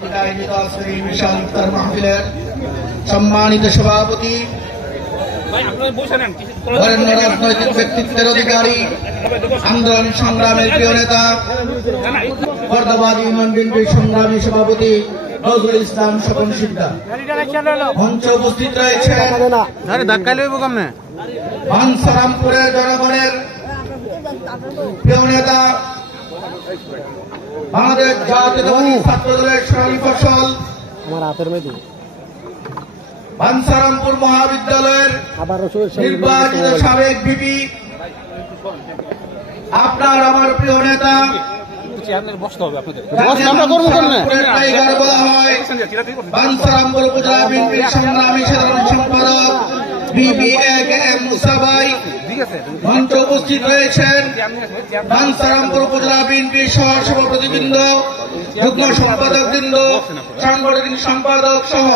আয়োজিত আজকের এই বিশাল ইফতার মাহফিলের সম্মানিত সভাপতি, বরেণ্য রাজনৈতিক ব্যক্তিত্বের অধিকারী, আন্দোলন সংগ্রামের প্রিয় নেতা, ফরদাবাদ ইউনিয়ন বিএনপির সংগ্রামী সভাপতি নজরুল ইসলাম স্বপন শিকদার, মঞ্চে উপস্থিত রয়েছেন বাঞ্ছারামপুরের জনগণের প্রিয় নেতা, বাংলাদেশ জাতীয়তাবাদী ছাত্রদলের সোনালী ফসল, বাঞ্ছারামপুর মহাবিদ্যালয়ের নির্বাচিত সাবেক ভিপি, আপনার আমার প্রিয় নেতা, টাইগার বলা হয় বাঞ্ছারামপুর উপজেলা বিএনপির সংগ্রামী সাধারণ সম্পাদক BBA মুসা ভাই, মঞ্চে উপস্থিত রয়েছেন বাঞ্ছারামপুর উপজেলা বিএনপির সহসভাপতিবৃন্দ, যুগ্ম সম্পাদকবৃন্দ, সাংগঠনিক সম্পাদক সহ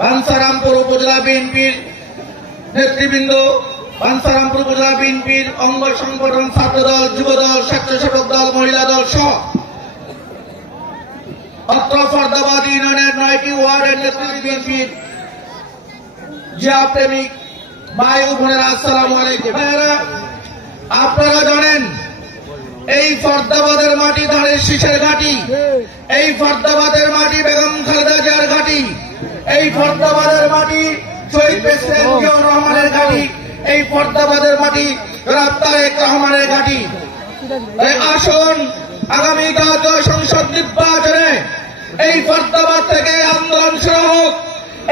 বাঞ্ছারামপুর উপজেলা বিএনপির নেতৃবৃন্দ, বাঞ্ছারামপুর উপজেলা বিএনপির অঙ্গ সংগঠন, ছাত্রদল, যুবদল, স্বেচ্ছাসেবক দল, মহিলা দল সহ অত্র ফরদাবাদ ইউনিয়নের 9টি ওয়ার্ডের নেতৃত্ব বিএনপির জিয়া প্রেমিক ভাই ও বোনেরা, আসসালামু আলাইকুম। আপনারা জানেন এই ফরদাবাদের মাটি ধানের শীষের ঘাঁটি, এই ফরদাবাদের মাটি বেগম খালেদা জিয়ার ঘাঁটি, এই ফরদাবাদের মাটি শহীদ প্রেসিডেন্ট জিয়াউর রহমানের ঘাঁটি, এই ফরদাবাদের মাটি জনাব তারেক রহমানের ঘাঁটি। আসুন আগামী জাতীয় সংসদ নির্বাচনে এই ফরদাবাদ থেকে আন্দোলন শুরু হোক,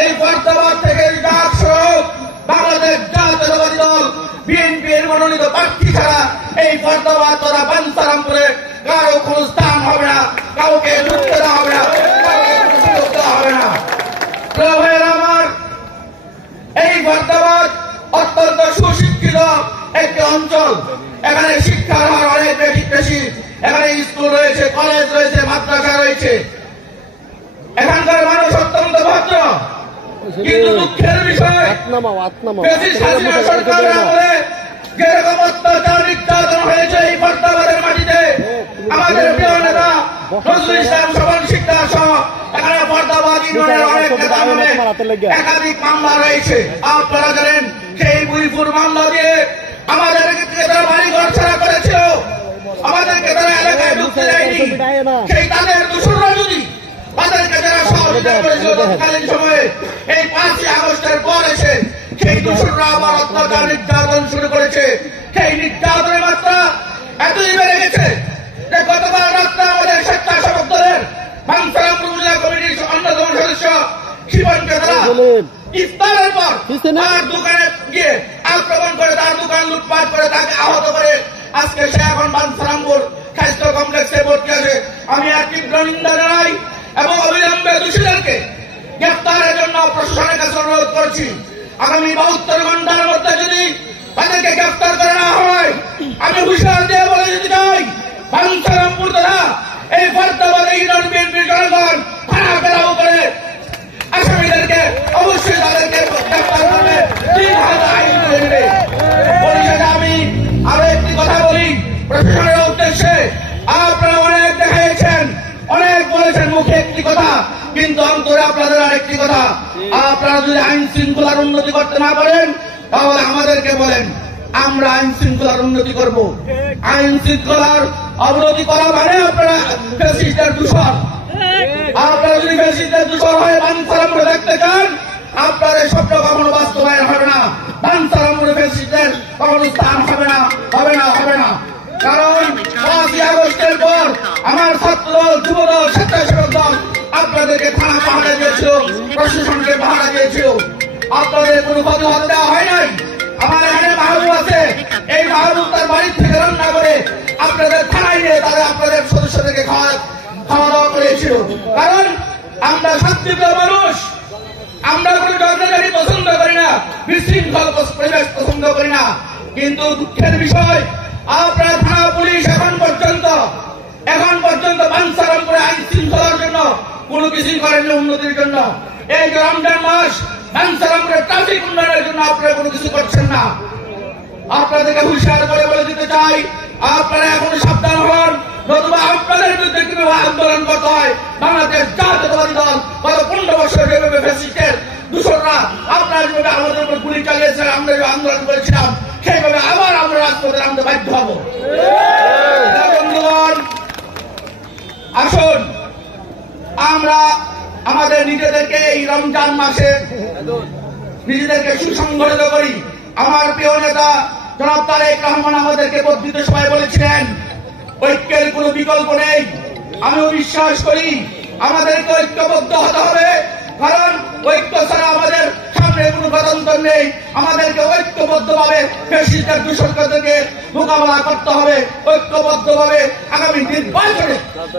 এই ফরদাবাদ থেকে ডাক শুরু হোক। বাংলাদেশ জাতীয়তাবাদী দল বিএনপির মনোনীত প্রার্থী ছাড়া এই ফরদাবাদ তথা বাঞ্ছারামপুরে কারো কোন স্থান হবে না, কাউকে ঢুকতে দেওয়া হবে না, কাউকে সুযোগ দেওয়া হবে না। আমার এই ফরদাবাদ অত্যন্ত সুশিক্ষিত একটি অঞ্চল, এখানে শিক্ষার হার অনেক বেশি, এখানে স্কুল রয়েছে, কলেজ রয়েছে, মাদ্রাসা রয়েছে, এখানকার মানুষ অত্যন্ত ভদ্র। কিন্তু দুঃখের বিষয় সরকারের আমলে যেরকম অত্যাচার নির্যাতন হয়েছে এই ফরদাবাদের মাটিতে, আমাদের প্রিয় নেতা নজরুল ইসলাম স্বপন শিকদার সহ এখানে ফরদাবাদ ইউনিয়নের অনেক নেতা নামে একাধিক মামলা রয়েছে। আপনারা জানেন সেই বুইপুর মামলা দিয়ে আমাদেরকে তারা বাড়িঘর ছাড়া করেছিল, আমাদেরকে তারা এলাকায় ঢুকতে দেয়নি। সেই তাদের দূষণরা যদি তাদেরকে যারা সহযোগিতা করেছিল তৎকালীন সময়ে এই 5ই আগস্টের পর এসে সেই দূষণরা আবার অত্যাচার নির্যাতন শুরু করেছে। সেই নির্যাতনের মাত্রা এতই বেড়ে গেছে যে গতকাল রাত্রে আমাদের স্বেচ্ছাসেবক দলের বাঞ্ছারামপুর উপজেলা কমিটির অন্যতম সদস্য শিবনকে তারা ইফতারের পর তার দোকানে গিয়ে আক্রমণ করে, তার দোকান লুটপাট করে, তাকে আহত করে। আজকে সে এখন বাঞ্ছারামপুর স্বাস্থ্য কমপ্লেক্সে ভর্তি আছে। আমি এক তীব্র নিন্দা জানাই এবং অবিলম্বে দোষীদেরকে গ্রেফতারের জন্য প্রশাসনের কাছে অনুরোধ করছি। আগামী 72 ঘন্টার মধ্যে যদি তাদেরকে গ্রেফতার করে না হয়, আমি হুঁশিয়ার দিয়ে বলে দিতে চাই বাঞ্ছারামপুর তথা এই ফরদাবাদ ইউনিয়ন বিএনপির জনগণ থানা ঘেরাও করে আসামিদেরকে অবশ্যই তাদেরকে গ্রেফতার করবে, আইন করে দেবে। পরিশেষে আমি আরো একটি কথা বলি প্রশাসনের উদ্দেশ্যে। আপনারা অনেক দেখিয়েছেন, অনেক বলেছেন, মুখে একটি কথা কিন্তু অন্তরে আপনাদের আরেকটি কথা। আপনারা যদি আইন শৃঙ্খলার উন্নতি করতে না পারেন তাহলে আমাদেরকে বলেন, আমরা আইন শৃঙ্খলার উন্নতি করব। আইন শৃঙ্খলার অবনতি করা মানে আপনারা ফ্যাসিস্টের দূষণ। আপনারা যদি ফ্যাসিস্টের দূষণ হয়ে বাঞ্ছারামপুরে দেখতে চান, আপনার এই স্বপ্ন কখনো বাস্তবায়ন হবে না। বাঞ্ছারামপুরে ফ্যাসিস্টের কখনো স্থান হবে না, হবে না, হবে না। কারণ 5ই আগস্টের পর আমার ছাত্রদল, যুবদল, স্বেচ্ছাসেবক দল আপনাদেরকে থানা পাহারা দিয়েছিল, প্রশাসনকে পাহারা দিয়েছিল। আপনাদের কোনো ক্ষতি হতে দেওয়া হয় নাই। আমার এখানে মাহবুব আছে, এই মাহবুব তার বাড়ির থেকে রান্না করে আপনাদের থানায় নিয়ে তারা আপনাদের সদস্যদেরকে খাওয়া দাওয়া করেছিল। কারণ আমরা শান্তিপ্রিয় মানুষ, আমরা কোনো ঝগড়াঝাটি পছন্দ করি না, বিশৃঙ্খল পরিবেশ পছন্দ করি না। কিন্তু দুঃখের বিষয় আপনারা থানা পুলিশ এখন পর্যন্ত বাঞ্ছারামপুরে আইন শৃঙ্খলার জন্য কোনো কিছুই করেননি, উন্নতির জন্য। এই যে রমজান মাস, বাঞ্ছারামপুরে ট্রাফিক উন্নয়নের জন্য আপনারা কোনো কিছু করছেন না। আপনাদেরকে হুঁশিয়ার করে বলে দিতে চাই, আপনারা এখন সাবধান হন, নতুবা আপনাদের বিরুদ্ধে কিভাবে আন্দোলন করতে হয় বাংলাদেশ আমরা যে আন্দোলন করেছিলাম সেইভাবে আবার আমরা রাজপথে নামতে বাধ্য হব। বন্ধুগণ, আসুন আমরা আমাদের নিজেদেরকে এই রমজান মাসে নিজেদেরকে সুসংগঠিত করি। আমার প্রিয় নেতা জনাব তারেক রহমান আমাদেরকে বর্ধিত সভায় বলেছিলেন, ঐক্যের কোনো বিকল্প নেই। আমিও বিশ্বাস করি আমাদেরকে ঐক্যবদ্ধ হতে হবে, কারণ ঐক্য ছাড়া আমাদের সামনে কোনো গণতন্ত্র নেই। আমাদেরকে ঐক্যবদ্ধভাবে ফ্যাসিস্টের দূষণকে মোকাবেলা করতে হবে। ঐক্যবদ্ধভাবে আগামী নির্বাচনে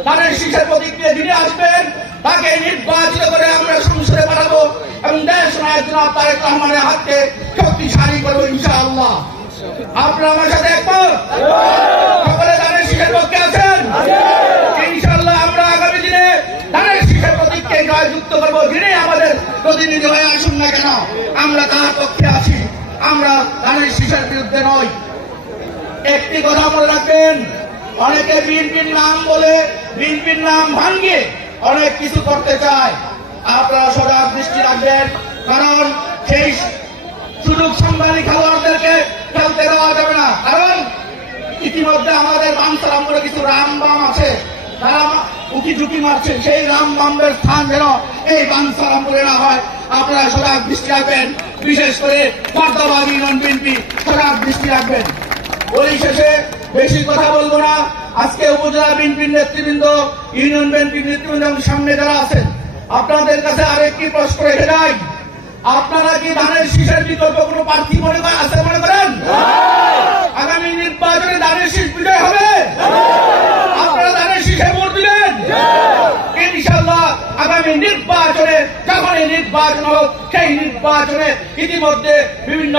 তাদের শীষের প্রতিক্রিয়া যিনি আসবেন তাকে নির্বাচিত করে আমরা সংসদে পাঠাবো এবং দেশ নায়ক জনাব তারেক রহমানের হাতকে শক্তিশালী করবো ইনশাআল্লাহ। আপনারা আমার সাথে একমত? সকলে ধানের শীষের পক্ষে আছেন? ইনশাআল্লাহ আমরা আগামী দিনে ধানের শীষের প্রতীককে জয়যুক্ত করবো। যিনি আমাদের প্রতিনিধি হয়ে আসুন না কেন, আমরা তার পক্ষে আছি, আমরা ধানের শীষের বিরুদ্ধে নই। একটি কথা মনে রাখবেন, অনেকে বিএনপির নাম বলে বিএনপির নাম ভাঙিয়ে অনেক কিছু করতে চায়। আপনারা সজাগ দৃষ্টি রাখবেন, কারণ সেই সুযোগ সম্মানী খেলোয়াড়দেরকে খেলতে দেওয়া যাবে না। কারণ ইতিমধ্যে আমাদের বাঞ্ছারামপুরে কিছু রামবাম আছে, তারা উকি ঝুঁকি মারছেন। সেই রামবামের স্থান যেন এই বাঞ্ছারামপুরে না হয়, আপনারা সজাগ দৃষ্টি রাখবেন। বিশেষ করে ফরদাবাদ ইউনিয়ন বিএনপি সজাগ দৃষ্টি রাখবেন। পরিশেষে বেশি কথা বলবো না। আজকে উপজেলা বিএনপির নেতৃবৃন্দ, ইউনিয়ন বিএনপির নেতৃবৃন্দ এবং সামনে যারা আছেন, আপনাদের কাছে আরেকটি প্রশ্ন রেখে যাই, আপনারা কি ধানের শীষের বিকল্প কোনো প্রার্থী মনে করেন? আগামী নির্বাচনে ধানের শীষ বিজয় হবে? আপনারা ধানের শীষে ভোট দিবেন? ইনশাআল্লাহ আগামী নির্বাচনে, যখন এই নির্বাচন হোক, সেই নির্বাচনে ইতিমধ্যে বিভিন্ন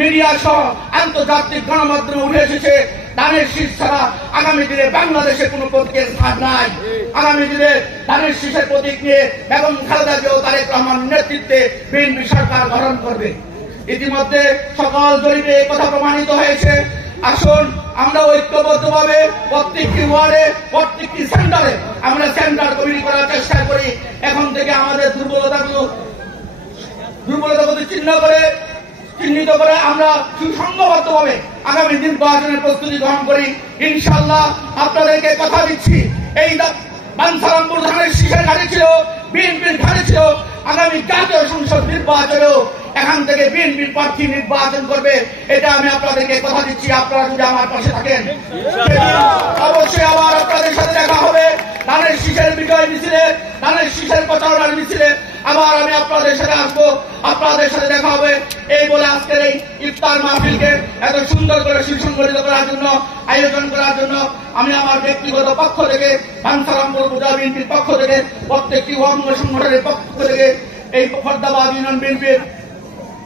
মিডিয়া সহ আন্তর্জাতিক গণমাধ্যমে উঠে এসেছে, ধানের শীষ ছাড়া আগামী দিনে বাংলাদেশে কোনো প্রতীকের স্থান নাই। আগামী দিনে ধানের শীষের প্রতীক নিয়ে বেগম খালেদা জিয়া ও তারেক রহমান নেতৃত্বে বিএনপি সরকার গঠন করবে। ইতিমধ্যে সকল জরিপে এই কথা প্রমাণিত হয়েছে। আসুন আমরা ঐক্যবদ্ধভাবে প্রত্যেকটি ওয়ার্ডে, প্রত্যেকটি সেন্টারে আমরা সেন্টার কমিটি করার চেষ্টা করি। এখন থেকে আমাদের দুর্বলতাগুলো চিহ্নিত করে আমরা সুসংঘবদ্ধভাবে আগামী নির্বাচনের প্রস্তুতি গ্রহণ করি। ইনশাআল্লাহ আপনাদেরকে কথা দিচ্ছি, এই বাঞ্ছারামপুর ধানের শীষের ঘাঁটি ছিল, বিএনপির ঘাঁটি ছিল। আগামী জাতীয় সংসদ নির্বাচনেও এখান থেকে বিএনপির প্রার্থী নির্বাচন করবে, এটা আমি আপনাদেরকে কথা দিচ্ছি। আপনারা যদি আমার পাশে থাকেন, অবশ্যই আবার আপনাদের সাথে দেখা হবে ধানের শীষের বিজয় মিছিলে, ধানের শীষের প্রচারণার মিছিলে। আবার আমি আপনাদের সাথে আসবো, আপনাদের সাথে দেখা হবে। এই বলে আজকের এই ইফতার মাহফিলকে এত সুন্দর করে সুসংগঠিত করার জন্য, আয়োজন করার জন্য আমি আমার ব্যক্তিগত পক্ষ থেকে, বাঞ্ছারামপুর উপজেলা বিএনপির পক্ষ থেকে, প্রত্যেকটি অঙ্গ সংগঠনের পক্ষ থেকে, এই ফরদাবাদ ইউনিয়ন বিএনপির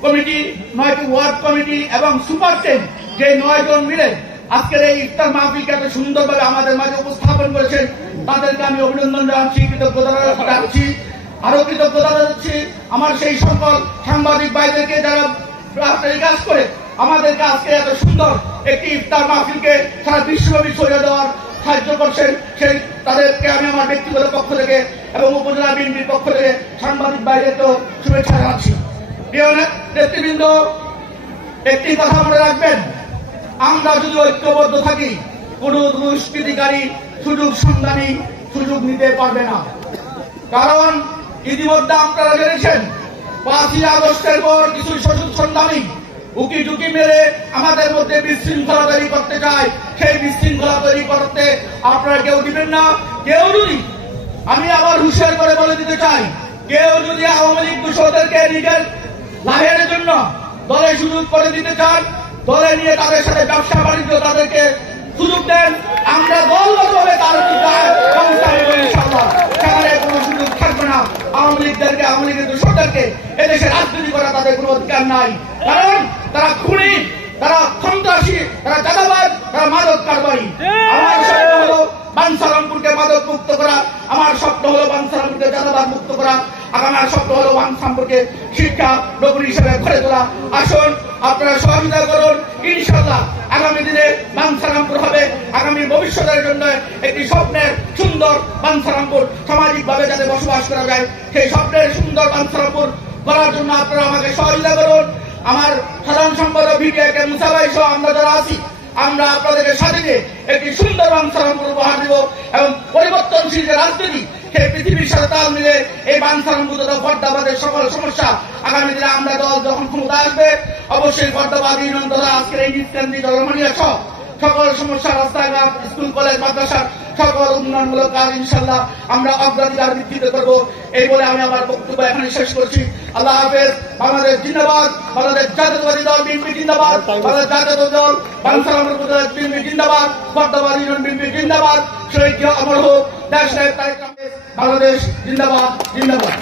কমিটি, 9টি ওয়ার্ড কমিটি এবং সুপার 10, যে 9 জন মিলে আজকের এই ইফতার মাহফিলকে এত সুন্দরভাবে আমাদের মাঝে উপস্থাপন করেছেন, তাদেরকে আমি অভিনন্দন জানাচ্ছি, কৃতজ্ঞতা জানাচ্ছি। আরো কৃতজ্ঞতা জানাচ্ছি আমার সেই সকল সাংবাদিক ভাইদেরকে যারা কাজ করে আমাদেরকে আজকে এত সুন্দর একটি ইফতার মাহফিলকে সারা বিশ্বব্যাপী ছড়িয়ে দেওয়ার সাহায্য করছেন। সেই তাদেরকে আমি আমার ব্যক্তিগত পক্ষ থেকে এবং উপজেলা বিএনপির পক্ষ থেকে সাংবাদিক ভাইদেরকেও শুভেচ্ছা জানাচ্ছি। প্রিয় নেতৃবৃন্দ, একটি কথা মনে রাখবেন, আমরা যদি ঐক্যবদ্ধ থাকি, কোন দুষ্কৃতিকারী সুযোগ সন্ধানী সুযোগ নিতে পারবে না। কারণ ইতিমধ্যে আপনারা জেনেছেন 5ই আগস্টের পর কিছু সুযোগ সন্ধানী উকি ঝুঁকি মেরে আমাদের মধ্যে বিশৃঙ্খলা তৈরি করতে চায়। সেই বিশৃঙ্খলা তৈরি করতে আপনারা কেউ দিবেন না। কেউ যদি, আমি আবার হুঁশিয়ার করে বলে দিতে চাই, কেউ যদি আওয়ামী লীগ দূষণদেরকে নিজের লাভের জন্য দলে সুযোগ করে দিতে চান, দলে নিয়ে তাদের সাথে ব্যবসা বাণিজ্য তাদেরকে সুযোগ দেন, আমরা দলগতভাবে তার সেখানে কোনো সুযোগ থাকবে না। আওয়ামী লীগদেরকে, আওয়ামী লীগের দূষণদেরকে এদেশে রাজনীতি করা তাদের কোনো অধিকার নাই। কারণ তারা খুনি, তারা সন্ত্রাসী, তারা চাঁদাবাজ, তারা মাদক কারবারি। আমার স্বপ্ন হলো বাঞ্ছারামপুরকে মাদক মুক্ত করা, আমার স্বপ্ন হলো বাঞ্ছারামপুরকে চাঁদাবাজ মুক্ত করা, আমার স্বপ্ন হলো বাঞ্ছারামপুরকে শিক্ষা নগরী হিসেবে গড়ে তোলা। আসুন আপনারা সহযোগিতা করুন। ইনশাআল্লাহ আগামী দিনে বাঞ্ছারামপুর হবে আগামী ভবিষ্যতের জন্য একটি স্বপ্নের সুন্দর বাঞ্ছারামপুর, সামাজিকভাবে যাতে বসবাস করা যায়, সেই স্বপ্নের সুন্দর বাঞ্ছারামপুর করার জন্য আপনারা আমাকে সহযোগিতা করুন। আমার সাধারণ সম্পাদক বিটিআইকে মুসাবাই সহ আমরা যারা আছি, আমরা আপনাদেরকে সাথে নিয়ে একটি সুন্দর বাঞ্ছারামপুর উপহার দিব এবং পরিবর্তনশীল যে রাজনীতি সেই পৃথিবীর সাথে তাল মিলে এই বাঞ্ছারামপুর তথা ফর্দাবাদের সকল সমস্যা আগামী দিনে আমরা দল যখন ক্ষমতা আসবে অবশ্যই ফর্দাবাদ ইউনিয়ন তথা আজকের এই নিষ্কান্তি জলমানিয়া সহ সকল সমস্যা, রাস্তাঘাট, স্কুল, কলেজ, মাদ্রাসার সকল উন্নয়নমূলক কাজ ইনশাল্লাহ আমরা অগ্রাধিকার ভিত্তিতে করব। এই বলে আমি আমার বক্তব্য এখানে শেষ করছি। আল্লাহ হাফেজ। বাংলাদেশ জিন্দাবাদ। বাংলাদেশ জাতীয়তাবাদী দল বিএনপি জিন্দাবাদ। বাংলাদেশ জাতীয়তাবাদী দল বাঞ্ছারামপুর উপজেলা বিএনপি জিন্দাবাদ। ফর্দাবাদ ইউনিয়ন বিএনপি জিন্দাবাদ। শহীদ জিয়া অমর হোক। দেশ নায়ক তারেক রহমান। বাংলাদেশ জিন্দাবাদ জিন্দাবাদ।